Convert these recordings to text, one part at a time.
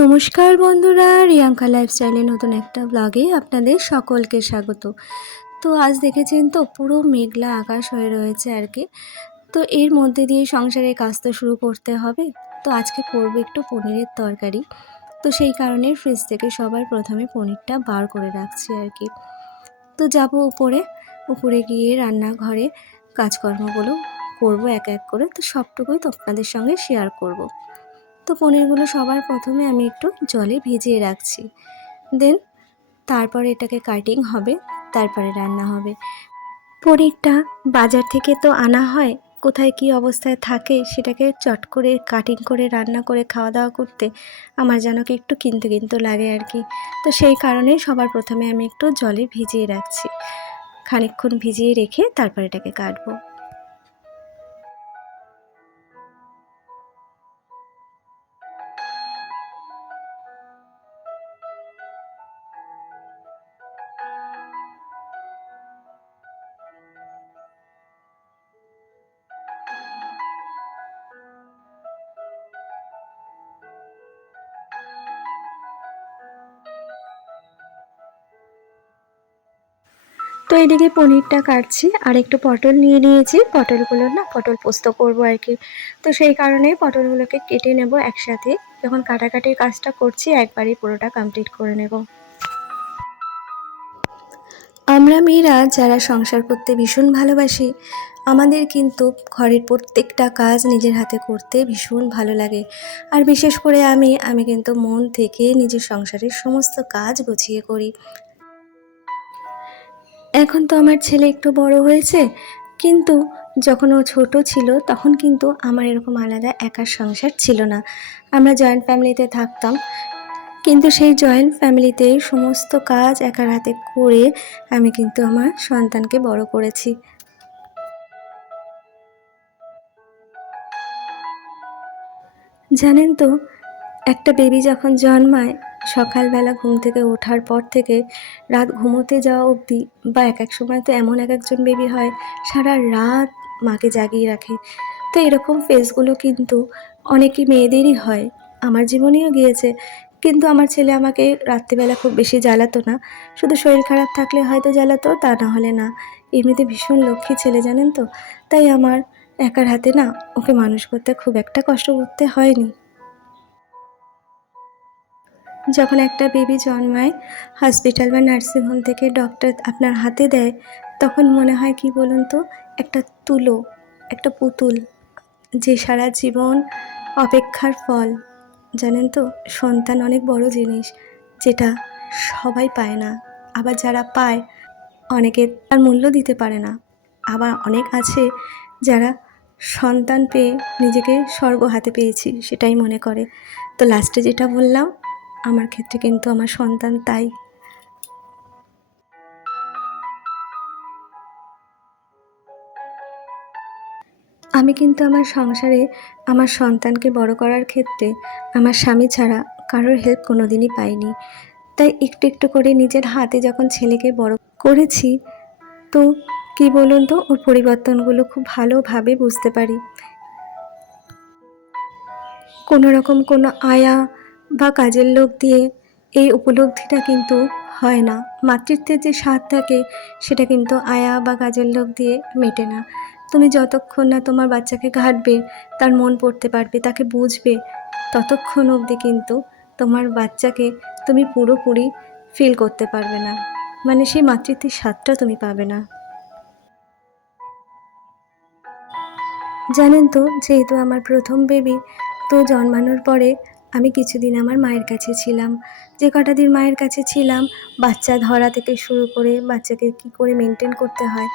নমস্কার বন্ধুরা, রিয়াঙ্কা লাইফস্টাইলে নতুন একটা ব্লগে আপনাদের সকলকে স্বাগত। তো আজ দেখেছেন তো পুরো মেঘলা আকাশ হয়ে রয়েছে আর কি। তো এর মধ্যে দিয়ে সংসারের কাজ তো শুরু করতে হবে। তো আজকে করব একটু পনিরের তরকারি। তো সেই কারণে ফ্রিজ থেকে সবার প্রথমে পনিরটা বার করে রাখছি আর কি। তো যাব উপরে গিয়ে রান্নাঘরে কাজকর্মগুলো করব এক এক করে। তো সবটুকুই তো আপনাদের সঙ্গে শেয়ার করব। তো পনিরগুলো সবার প্রথমে আমি একটু জলে ভিজিয়ে রাখছি। দেন তারপরে এটাকে কাটিং হবে, তারপরে রান্না হবে। পনিরটা বাজার থেকে তো আনা হয়, কোথায় কী অবস্থায় থাকে সেটাকে চট করে কাটিং করে রান্না করে খাওয়া দাওয়া করতে আমার যেন কি একটু কিন্তু কিন্তু লাগে আর কি। তো সেই কারণেই সবার প্রথমে আমি একটু জলে ভিজিয়ে রাখছি। খানিকক্ষণ ভিজিয়ে রেখে তারপর এটাকে কাটবো। তো এদিকে পনিরটা কাটছি, আর একটু পটল নিয়ে নিয়েছি। পটলগুলো না পটল পোস্ত করব আর কি। তো সেই কারণে পটলগুলোকে কেটে নেব একসাথে। যখন কাটাকাটির কাজটা করছি একবারই পুরোটা কমপ্লিট করে নেব। আমরা মেয়েরা যারা সংসার করতে ভীষণ ভালোবাসি, আমাদের কিন্তু ঘরের প্রত্যেকটা কাজ নিজের হাতে করতে ভীষণ ভালো লাগে। আর বিশেষ করে আমি কিন্তু মন থেকে নিজের সংসারের সমস্ত কাজ গুছিয়ে করি। এখন তো আমার ছেলে একটু বড় হয়েছে, কিন্তু যখন ও ছোট ছিল তখন কিন্তু আমার এরকম আলাদা একার সংসার ছিল না। আমরা জয়েন্ট ফ্যামিলিতে থাকতাম, কিন্তু সেই জয়েন্ট ফ্যামিলিতে সমস্ত কাজ একার হাতে করে আমি কিন্তু আমার সন্তানকে বড় করেছি। জানেন তো, একটা বেবি যখন জন্মায়, সকালবেলা ঘুম থেকে ওঠার পর থেকে রাত ঘুমোতে যাওয়া অবধি, বা এক এক সময় তো এমন এক একজন বেবি হয় সারা রাত মাকে জাগিয়ে রাখে। তো এরকম ফেজগুলো কিন্তু অনেকই মেয়েদেরই হয়, আমার জীবনেও গিয়েছে। কিন্তু আমার ছেলে আমাকে রাত্রিবেলা খুব বেশি জ্বালাতো না। শুধু শরীর খারাপ থাকলে হয়তো জ্বালাতো, তা না হলে না। এমনিতে ভীষণ লক্ষ্মী ছেলে, জানেন তো। তাই আমার একার হাতে না ওকে মানুষ করতে খুব একটা কষ্ট করতে হয়নি। যখন একটা বেবি জন্মায়, হসপিটাল বা নার্সিংহোম থেকে ডক্টর আপনার হাতে দেয়, তখন মনে হয় কি বলুন তো, একটা তুলো, একটা পুতুল, যে সারা জীবন অপেক্ষার ফল। জানেন তো, সন্তান অনেক বড় জিনিস, যেটা সবাই পায় না। আবার যারা পায়, অনেকে তার মূল্য দিতে পারে না। আবার অনেক আছে যারা সন্তান পেয়ে নিজেকে স্বর্গ হাতে পেয়েছি সেটাই মনে করে। তো লাস্টে যেটা বললাম, আমার ক্ষেত্রে কিন্তু আমার সন্তান তাই। আমি কিন্তু আমার সংসারে আমার সন্তানকে বড় করার ক্ষেত্রে আমার স্বামী ছাড়া কারোর হেল্প কোনো দিনই পাইনি। তাই একটু একটু করে নিজের হাতে যখন ছেলেকে বড় করেছি, তো কী বলুন তো, ওর পরিবর্তনগুলো খুব ভালোভাবে বুঝতে পারি। কোনো রকম কোনো আয়া বা কাজের লোক দিয়ে এই উপলব্ধিটা কিন্তু হয় না। মাতৃত্বের যে স্বাদ থাকে সেটা কিন্তু আয়া বা কাজের লোক দিয়ে মেটে না। তুমি যতক্ষণ না তোমার বাচ্চাকে ঘাঁটবে, তার মন পড়তে পারবে, তাকে বুঝবে, ততক্ষণ অবধি কিন্তু তোমার বাচ্চাকে তুমি পুরোপুরি ফিল করতে পারবে না। মানে সেই মাতৃত্বের স্বাদটা তুমি পাবে না। জানেন তো, যেহেতু আমার প্রথম বেবি, তো জন্মানোর পরে আমি কিছুদিন আমার মায়ের কাছে ছিলাম। যে কটা দিন মায়ের কাছে ছিলাম, বাচ্চা ধরা থেকে শুরু করে বাচ্চাকে কী করে মেনটেন করতে হয়,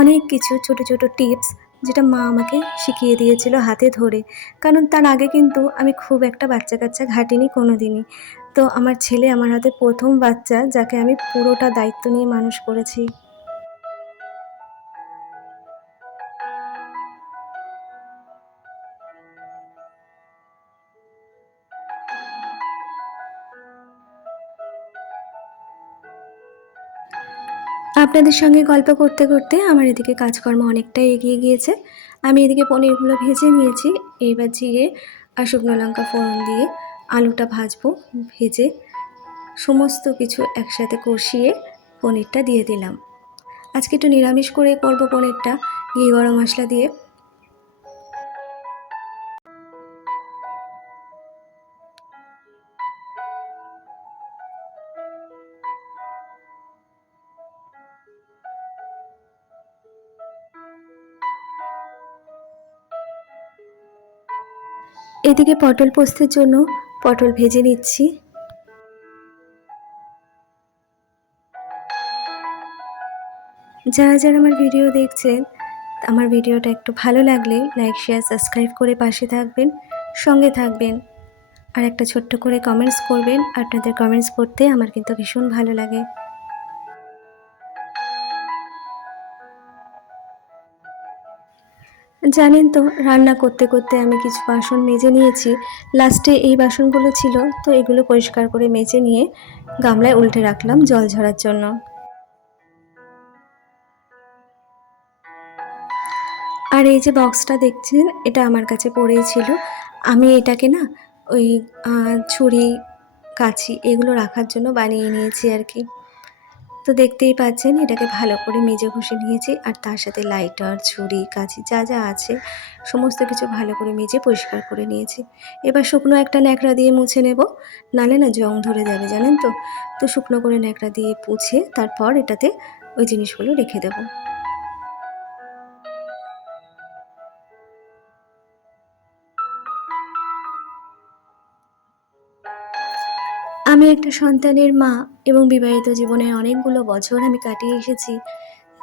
অনেক কিছু ছোটো ছোটো টিপস যেটা মা আমাকে শিখিয়ে দিয়েছিল হাতে ধরে। কারণ তার আগে কিন্তু আমি খুব একটা বাচ্চা কাচ্চা ঘাঁটিনি কোনো দিনই। তো আমার ছেলে আমার হাতে প্রথম বাচ্চা, যাকে আমি পুরোটা দায়িত্ব নিয়ে মানুষ করেছি। আপনাদের সঙ্গে গল্প করতে করতে আমার এদিকে কাজকর্ম অনেকটাই এগিয়ে গিয়েছে। আমি এদিকে পনিরগুলো ভেজে নিয়েছি। এইবার জিরে আর শুকনো লঙ্কা ফোড়ন দিয়ে আলুটা ভাজবো, ভেজে সমস্ত কিছু একসাথে কষিয়ে পনিরটা দিয়ে দিলাম। আজকে একটু নিরামিষ করে করবো পনিরটা, ঘি গরম মশলা দিয়ে। এদিকে পটল পোস্তের জন্য পটল ভেজে নিচ্ছি। যারা যারা আমার ভিডিও দেখছেন, আমার ভিডিওটা একটু ভালো লাগলে লাইক শেয়ার সাবস্ক্রাইব করে পাশে থাকবেন, সঙ্গে থাকবেন। আর একটা ছোট্ট করে কমেন্টস করবেন। আপনাদের কমেন্টস পড়তে আমার কিন্তু ভীষণ ভালো লাগে। জানেন তো, রান্না করতে করতে আমি কিছু বাসন মেজে নিয়েছি। লাস্টে এই বাসনগুলো ছিল, তো এগুলো পরিষ্কার করে মেজে নিয়ে গামলায় উল্টে রাখলাম জল ঝরার জন্য। আর এই যে বক্সটা দেখছেন, এটা আমার কাছে পড়েই ছিল। আমি এটাকে না ওই ছুরি, কাঁচি এগুলো রাখার জন্য বানিয়ে নিয়েছি আর কি। তো দেখতেই পাচ্ছেন, এটাকে ভালো করে মেজে ঘষে নিয়েছি, আর তার সাথে লাইটার, ছুরি, কাঁচি যা যা আছে সমস্ত কিছু ভালো করে মেজে পরিষ্কার করে নিয়েছি। এবার শুকনো একটা ন্যাকড়া দিয়ে মুছে নেব, নাহলে না জং ধরে যাবে, জানেন তো। তো শুকনো করে ন্যাকড়া দিয়ে পুছে তারপর এটাতে ওই জিনিসগুলো রেখে দেবো। আমি একটা সন্তানের মা এবং বিবাহিত জীবনের অনেকগুলো বছর আমি কাটিয়ে এসেছি।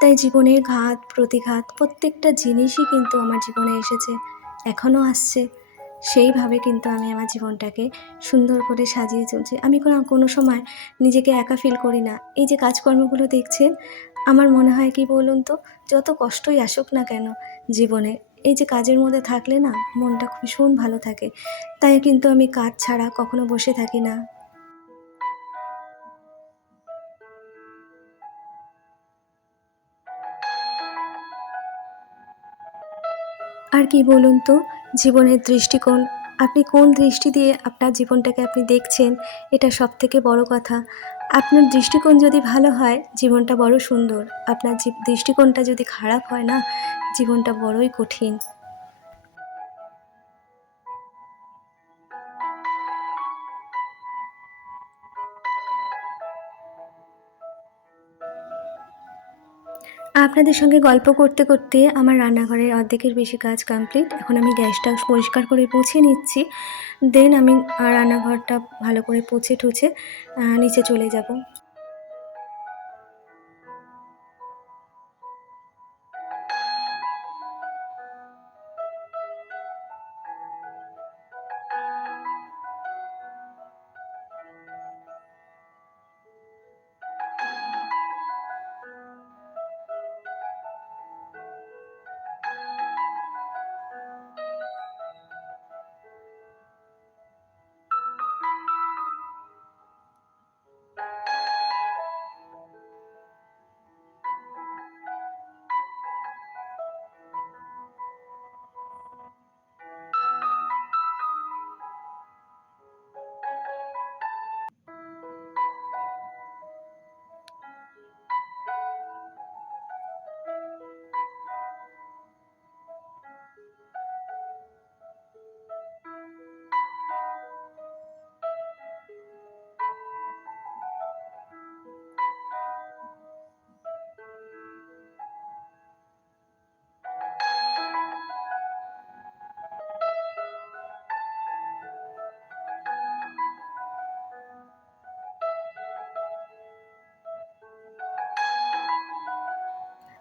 তাই জীবনের ঘাত প্রতিঘাত প্রত্যেকটা জিনিসই কিন্তু আমার জীবনে এসেছে, এখনও আসছে। সেইভাবে কিন্তু আমি আমার জীবনটাকে সুন্দর করে সাজিয়ে চলছি। আমি কোনো সময় নিজেকে একা ফিল করি না। এই যে কাজকর্মগুলো দেখছেন, আমার মনে হয় কি বলুন তো, যত কষ্টই আসুক না কেন জীবনে, এই যে কাজের মধ্যে থাকলে না মনটা ভীষণ ভালো থাকে। তাই কিন্তু আমি কাজ ছাড়া কখনো বসে থাকি না। আর কি বলুন তো, জীবনের দৃষ্টিকোণ, আপনি কোন দৃষ্টি দিয়ে আপনার জীবনটাকে আপনি দেখছেন, এটা সবথেকে বড় কথা। আপনার দৃষ্টিকোণ যদি ভালো হয়, জীবনটা বড় সুন্দর। আপনার দৃষ্টিকোণটা যদি খারাপ হয় না, জীবনটা বড়ই কঠিন। আপনাদের সঙ্গে গল্প করতে করতে আমার রান্নাঘরের অর্ধেকের বেশি কাজ কমপ্লিট। এখন আমি গ্যাসটা পরিষ্কার করে মুছে নিচ্ছি। দেন আমি রান্নাঘরটা ভালো করে পুছে টুছে নিচে চলে যাব।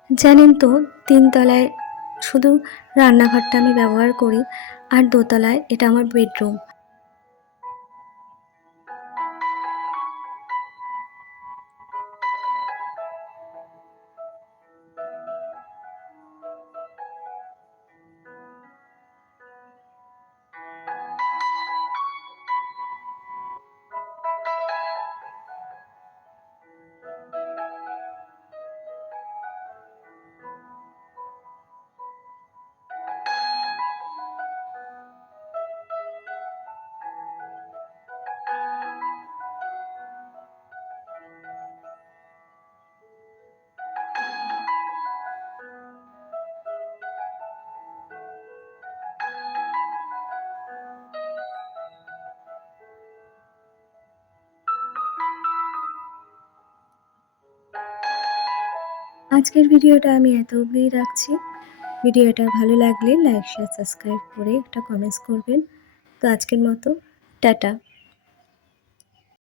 জানেন তো, ৩ তলায় শুধু রান্নাঘরটা আমি ব্যবহার করি, আর দোতলায় এটা আমার বেডরুম। আজকের ভিডিওটা আমি এত অবধিই রাখছি। ভিডিওটা ভালো লাগলে লাইক, শেয়ার, সাবস্ক্রাইব করে একটা কমেন্টস করবেন। তো আজকের মতো টাটা।